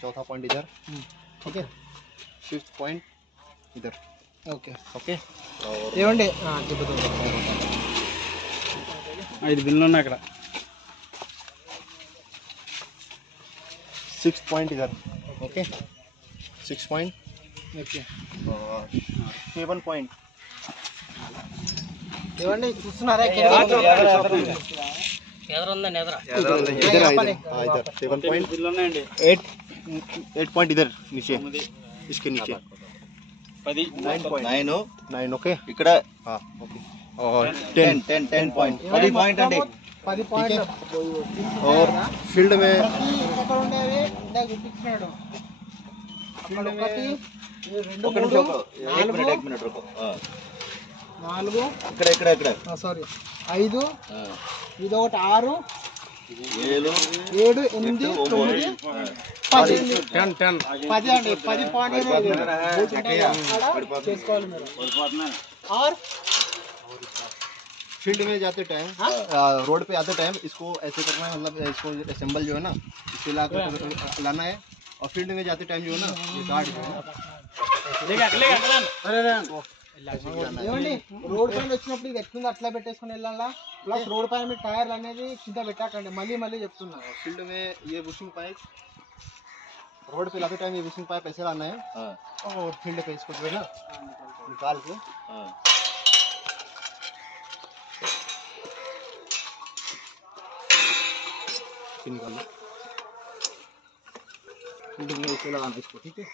चौथा पॉइंट इधर, ठीक है। फिफ्थ पॉइंट इधर, ఓకే ओके। ఏమండి ఐదు బిల్లు ఉన్నాయి అక్కడ. सिक्स पॉइंट इधर, okay. Six point, okay 7 point ఏమండి చూస్తున్నారా इधर, इधर 7 पॉइंट, బిల్లు ఉన్నాయండి. 8 पॉइंट इधर नीचे, इसके नीचे 10 9, ओके। ఇక్కడ हाँ, ओके। और 10 पॉइंट 10 పాయింట్ అండి. 10 పాయింట్లు और फील्ड में ఎక్కడ ఉండేవి ఇందాక చూపించినాడు అక్కడ ఒకటి రెండు ఒక మూడు నిమిషం నాలుగు एक मिनट रुको. నాలుగు ఇక్కడ ఇక్కడ ఇక్కడ సారీ 5 ఇదొకటి 6 7 7 8 9 10 10 10 అండి 10 పాయింట్ చేసుకోవాలి మీరు और फील्ड में जाते टाइम, रोड पे आते टाइम इसको ऐसे करना है, मतलब इसको असेंबल जो है ना इसको लाना है। और फील्ड में जाते टाइम जो है ना ये गार्ड जो है ना ఏమండి రోడ్ పైన వచ్చినప్పుడు ఇది ఎట్లుంది అట్లా పెట్టేసుకుని వెళ్ళాలా ప్లస్ రోడ్ పైన మీ టైర్లు అనేది కింద పెట్టకండి మళ్ళీ చెప్తున్నా फील्ड में ये बुशिंग पाइप, रोड पे लाते टाइम ये बुशिंग पाइप ऐसे लाना है। और फील्ड पे इसको जो है ना निकाल के निकाल लो, फील्ड में ऐसे लगाना इसको, ठीक है।